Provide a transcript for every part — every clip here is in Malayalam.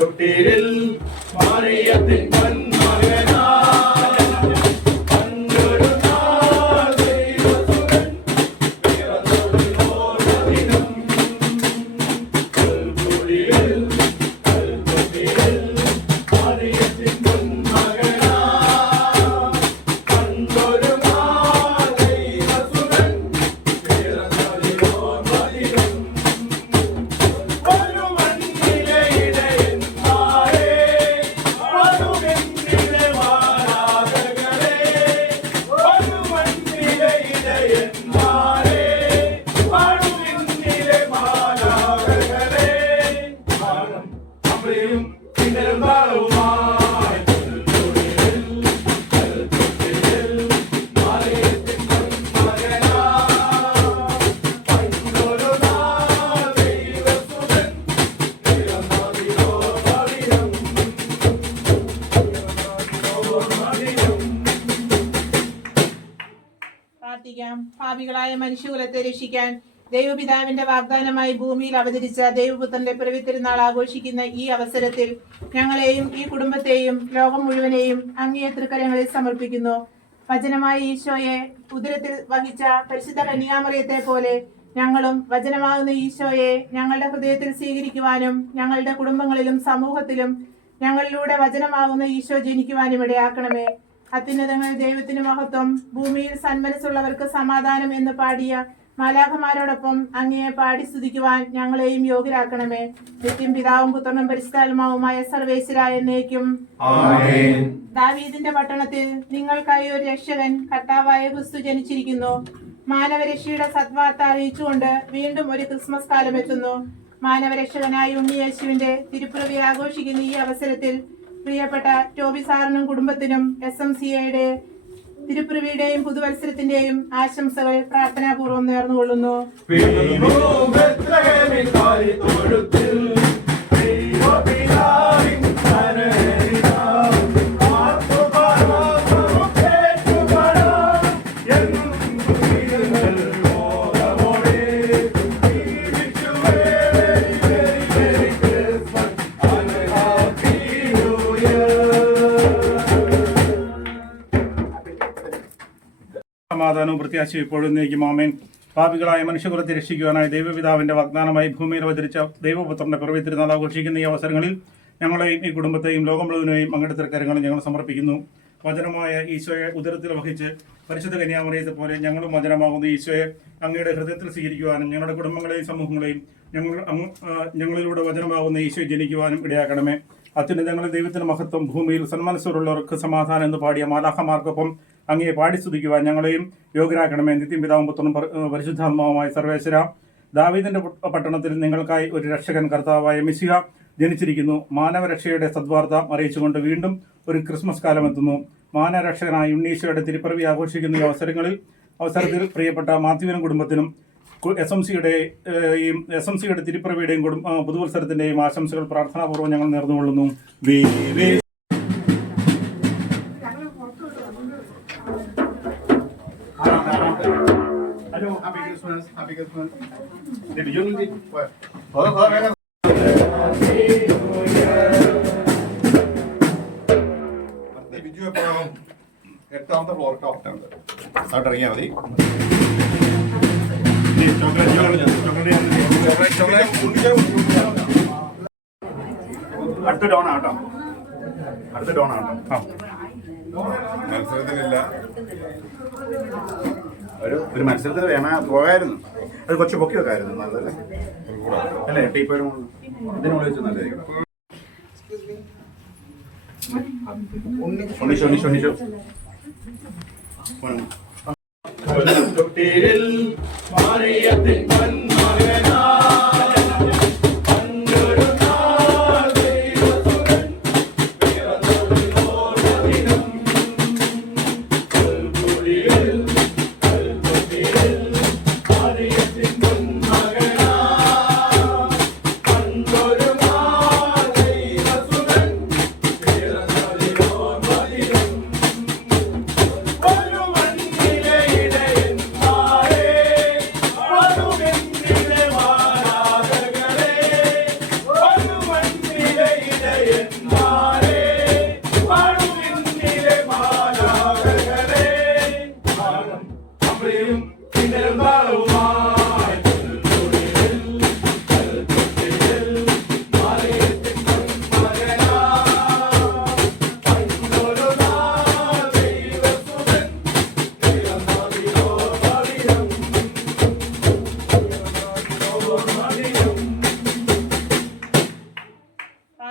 തൊട്ടിലിൽ മറിയത്തിൻ പൊന്മകനാ പാപികളായ മനുഷ്യകുലത്തെ രക്ഷിക്കാൻ ദൈവപിതാവിന്റെ വാഗ്ദാനമായി ഭൂമിയിൽ അവതരിച്ച ദൈവപുത്രന്റെ പിറവി തിരുനാൾ ആഘോഷിക്കുന്ന ഈ അവസരത്തിൽ ഞങ്ങളെയും ഈ കുടുംബത്തെയും ലോകം മുഴുവനെയും അങ്ങേ തൃക്കരങ്ങളിൽ സമർപ്പിക്കുന്നു. വചനമായ ഈശോയെ ഉദരത്തിൽ വഹിച്ച പരിശുദ്ധ കന്യാമറിയത്തെ പോലെ ഞങ്ങളും വചനമാകുന്ന ഈശോയെ ഞങ്ങളുടെ ഹൃദയത്തിൽ സ്വീകരിക്കുവാനും ഞങ്ങളുടെ കുടുംബങ്ങളിലും സമൂഹത്തിലും ഞങ്ങളിലൂടെ വചനമാകുന്ന ഈശോ ജനിക്കുവാനും ഇടയാക്കണമേ. അത്യുന്നതങ്ങൾ ദൈവത്തിന് മഹത്വം, ഭൂമിയിൽ സന്മനസ്സുള്ളവർക്ക് സമാധാനം എന്ന് പാടിയ മാലാഖമാരോടൊപ്പം അങ്ങയെ പാടി സ്തുതിക്കുവാൻ ഞങ്ങളെയും യോഗ്യരാക്കണമേ. നിത്യം പിതാവും പുത്രനും പരിശുദ്ധാത്മാവുമായ സർവേശ്വരായ എന്നേക്കും ആമേൻ. ദാവീദിന്റെ പട്ടണത്തിൽ നിങ്ങൾക്കായി ഒരു രക്ഷകൻ കർത്താവായ ക്രിസ്തു ജനിച്ചിരിക്കുന്നു. മാനവരക്ഷയുടെ സദ്വാർത്ത അറിയിച്ചുകൊണ്ട് വീണ്ടും ഒരു ക്രിസ്മസ് കാലം എത്തുന്നു. മാനവരക്ഷകനായ ഉണ്ണിയേശുവിന്റെ തിരുപ്പിറവി ആഘോഷിക്കുന്ന ഈ അവസരത്തിൽ പ്രിയപ്പെട്ട ടോബി സാറിനും കുടുംബത്തിനും SMCAയുടെ തിരുപ്പിറവിയുടെയും പുതുവത്സരത്തിന്റെയും ആശംസകൾ പ്രാർത്ഥനാപൂർവ്വം നേർന്നുകൊള്ളുന്നു. സമാധാനവും പ്രത്യാശയും ഇപ്പോഴും നയിക്കും. ആമേൻ. പാപികളായ മനുഷ്യകുലത്തെ രക്ഷിക്കുവാനായി ദൈവപിതാവിന്റെ വാഗ്ദാനമായി ഭൂമിയിൽ അവതരിച്ച ദൈവപുത്രന്റെ പിറവി തിരുനാൾ ആഘോഷിക്കുന്ന ഈ അവസരങ്ങളിൽ ഞങ്ങളെയും ഈ കുടുംബത്തെയും ലോകം മുഴുവനെയും അങ്ങയുടെ തൃക്കരങ്ങളിൽ ഞങ്ങൾ സമർപ്പിക്കുന്നു. വചനമായ ഈശോയെ ഉദരത്തിൽ വഹിച്ച് പരിശുദ്ധ കന്യാമറിയത്തെ പോലെ ഞങ്ങളും വചനമാകുന്ന ഈശോയെ അങ്ങയുടെ ഹൃദയത്തിൽ സ്വീകരിക്കുവാനും ഞങ്ങളുടെ കുടുംബങ്ങളെയും സമൂഹങ്ങളെയും ഞങ്ങളിലൂടെ വചനമാകുന്ന ഈശോ ജനിക്കുവാനും ഇടയാക്കണമേ. അത്യുന്നതങ്ങളിൽ ദൈവത്തിന് മഹത്വം, ഭൂമിയിൽ സന്മനസ്സുള്ളവർക്ക് സമാധാനം എന്ന് പാടിയ മാലാഖമാർക്കൊപ്പം അങ്ങയെ പാടി സ്തുതിക്കുവാൻ ഞങ്ങളെയും യോഗ്യരാക്കണമേ. നിത്യം പിതാവും പുത്രനും പരിശുദ്ധാത്മാവുമായ സർവേശ്വര, ദാവീദിന്റെ പട്ടണത്തിൽ നിങ്ങൾക്കായി ഒരു രക്ഷകൻ കർത്താവായ മിശിഹ ജനിച്ചിരിക്കുന്നു. മാനവരക്ഷയുടെ സദ്വാർത്ത അറിയിച്ചുകൊണ്ട് വീണ്ടും ഒരു ക്രിസ്മസ് കാലം എത്തുന്നു. മാനവരക്ഷകനായ ഉണ്ണീശോയുടെ തിരുപ്പിറവി ആഘോഷിക്കുന്ന ഈ അവസരത്തിൽ പ്രിയപ്പെട്ട മാത്യുവിനും കുടുംബത്തിനും SMCയുടെ തിരുപ്പിറവിയുടെയും പുതുവത്സരത്തിന്റെയും ആശംസകൾ പ്രാർത്ഥനാപൂർവ്വം ഞങ്ങൾ നേർന്നുകൊള്ളുന്നു. Happy Christmas. Did you need it? Biju എപ്പോഴാണ്? 8ാമത്തെ ഫ്ലോർ ടോപ്പിലുണ്ട്. അവിടെ ഇറങ്ങിയാൽ മതി. അടുത്ത ഡോൺ ആട്ടോ. മത്സരത്തിനില്ല. ഒരു മത്സരത്തിന് പോകായിരുന്നു. അത് കുറച്ച് പൊക്കി വെക്കായിരുന്നു. നല്ലതല്ലേ അല്ലേ? ടീപ്പോഴും ഇതിനുള്ളിൽ വെച്ച് നല്ലതായിരിക്കും. ഉണ്ണിച്ചോ തൊട്ടിലിൽ മറിയത്തിൻ പൊന്മകനാ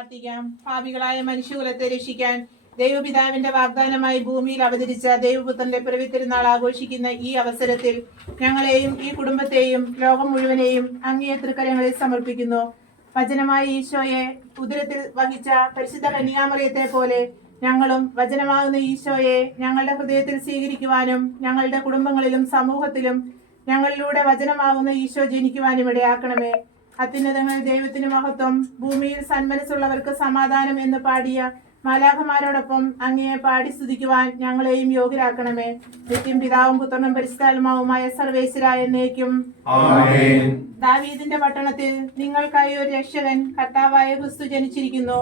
പ്രാർത്ഥിക്കാം. പാപികളായ മനുഷ്യകുലത്തെ രക്ഷിക്കാൻ ദൈവപിതാവിന്റെ വാഗ്ദാനമായി ഭൂമിയിൽ അവതരിച്ച ദൈവപുത്രന്റെ പിറവി തിരുനാൾ ആഘോഷിക്കുന്ന ഈ അവസരത്തിൽ ഞങ്ങളെയും ഈ കുടുംബത്തെയും ലോകം മുഴുവനെയും അങ്ങേ തൃക്കരങ്ങളിൽ സമർപ്പിക്കുന്നു. വചനമായ ഈശോയെ ഉദരത്തിൽ വഹിച്ച പരിശുദ്ധ കന്യാമറിയത്തെ പോലെ ഞങ്ങളും വചനമാകുന്ന ഈശോയെ ഞങ്ങളുടെ ഹൃദയത്തിൽ സ്വീകരിക്കുവാനും ഞങ്ങളുടെ കുടുംബങ്ങളിലും സമൂഹത്തിലും ഞങ്ങളിലൂടെ വചനമാകുന്ന ഈശോ ജനിക്കുവാനും ഇടയാക്കണമേ. അത്യുന്നതങ്ങളിൽ ദൈവത്തിന് മഹത്വം, ഭൂമിയിൽ സന്മനസ്സുള്ളവർക്ക് സമാധാനം എന്ന് പാടിയ മാലാഖമാരോടൊപ്പം അങ്ങയെ പാടി സ്തുതിക്കുവാൻ ഞങ്ങളെയും യോഗ്യരാക്കണമേ. നിത്യം പിതാവും പുത്രനും പരിശുദ്ധാത്മാവുമായ സർവേശ്വരായ എന്നേക്കും. ദാവീദിന്റെ പട്ടണത്തിൽ നിങ്ങൾക്കായി ഒരു രക്ഷകൻ കർത്താവായ ക്രിസ്തു ജനിച്ചിരിക്കുന്നു.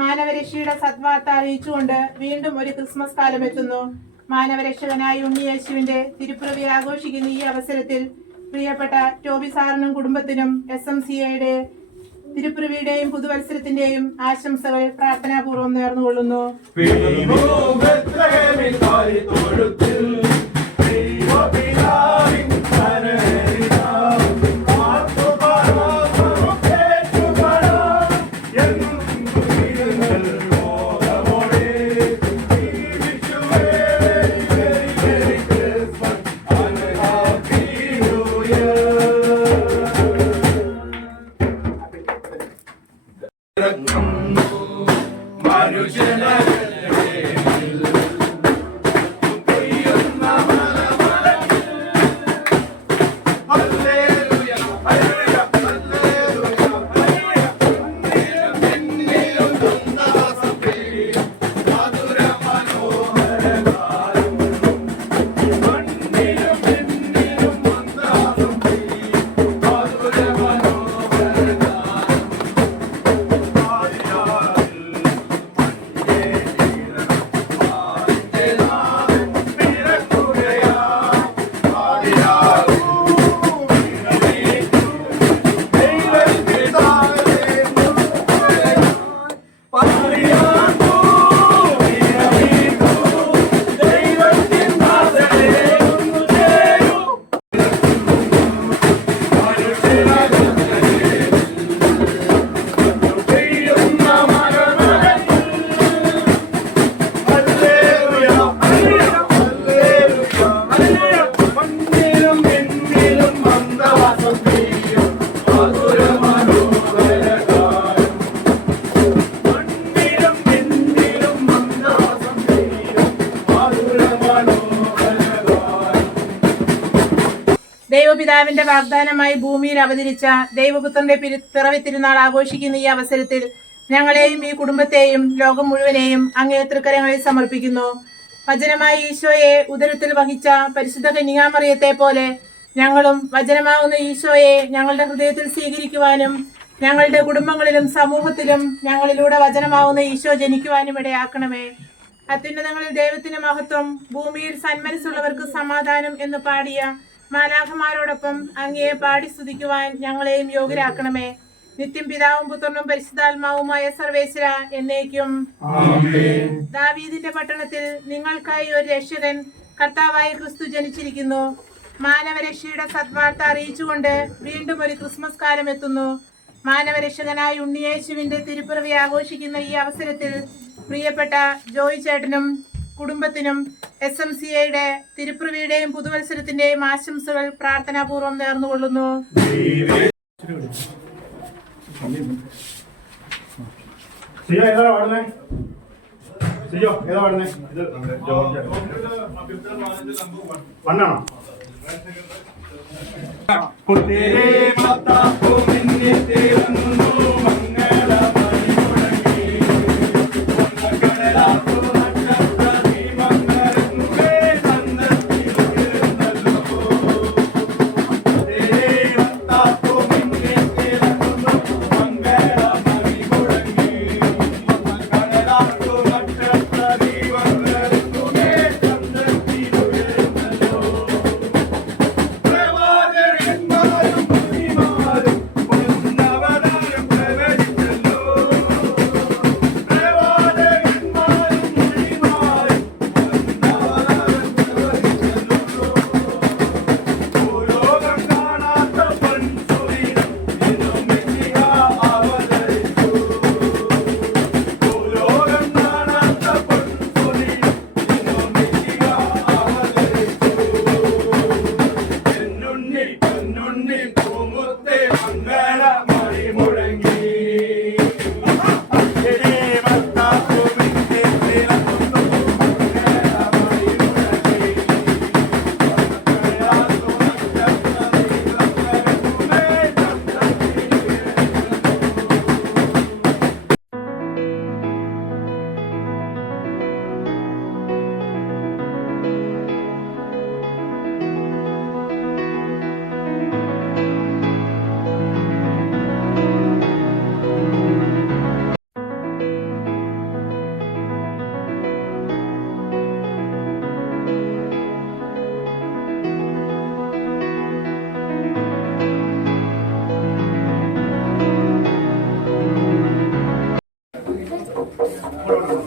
മാനവരക്ഷയുടെ സദ്വാർത്ത അറിയിച്ചുകൊണ്ട് വീണ്ടും ഒരു ക്രിസ്മസ് കാലം എത്തുന്നു. മാനവരക്ഷകനായ ഉണ്ണിയേശുവിന്റെ തിരുപ്പിറവി ആഘോഷിക്കുന്ന ഈ അവസരത്തിൽ പ്രിയപ്പെട്ട ടോബി സാറിനും കുടുംബത്തിനും SMCAയുടെ തിരുപ്പിറവിയുടെയും പുതുവത്സരത്തിന്റെയും ആശംസകൾ പ്രാർത്ഥനാപൂർവ്വം നേർന്നുകൊള്ളുന്നു. ദൈവപിതാവിന്റെ വാഗ്ദാനമായി ഭൂമിയിൽ അവതരിച്ച ദൈവപുത്രന്റെ പിറവി തിരുനാൾ ആഘോഷിക്കുന്ന ഈ അവസരത്തിൽ ഞങ്ങളെയും ഈ കുടുംബത്തെയും ലോകം മുഴുവനെയും അങ്ങേ തൃക്കരങ്ങളിൽ സമർപ്പിക്കുന്നു. വചനമായ ഈശോയെ ഉദരത്തിൽ വഹിച്ച പരിശുദ്ധ കന്യാമറിയത്തെ പോലെ ഞങ്ങളും വചനമാകുന്ന ഈശോയെ ഞങ്ങളുടെ ഹൃദയത്തിൽ സ്വീകരിക്കുവാനും ഞങ്ങളുടെ കുടുംബങ്ങളിലും സമൂഹത്തിലും ഞങ്ങളിലൂടെ വചനമാകുന്ന ഈശോ ജനിക്കുവാനും ഇടയാക്കണമേ. അത്യുന്നതങ്ങളിൽ ദൈവത്തിന് മഹത്വം, ഭൂമിയിൽ സന്മനസ്സുള്ളവർക്ക് സമാധാനം എന്ന് പാടിയ മാലാഖമാരോടൊപ്പം അങ്ങയെ പാടി സ്തുതിക്കുവാൻ ഞങ്ങളെയും യോഗ്യരാക്കണമേ. നിത്യം പിതാവും പുത്രനും പരിശുദ്ധാത്മാവുമായ സർവേശ്വര എന്നേക്കും. ദാവീദിന്റെ പട്ടണത്തിൽ നിങ്ങൾക്കായി ഒരു രക്ഷകൻ കർത്താവായ ക്രിസ്തു ജനിച്ചിരിക്കുന്നു. മാനവരക്ഷയുടെ സദ്വാർത്ത അറിയിച്ചുകൊണ്ട് വീണ്ടും ഒരു ക്രിസ്മസ് കാലം എത്തുന്നു. മാനവരക്ഷകനായ ഉണ്ണിയേശുവിന്റെ തിരുപ്പിറവി ആഘോഷിക്കുന്ന ഈ അവസരത്തിൽ പ്രിയപ്പെട്ട ജോയി ചേട്ടനും കുടുംബത്തിനും SMCAയുടെ തിരുപ്പിറവിയുടെയും പുതുവത്സരത്തിന്റെയും ആശംസകൾ പ്രാർത്ഥനാപൂർവ്വം നേർന്നുകൊള്ളുന്നു. നമ്മുടെ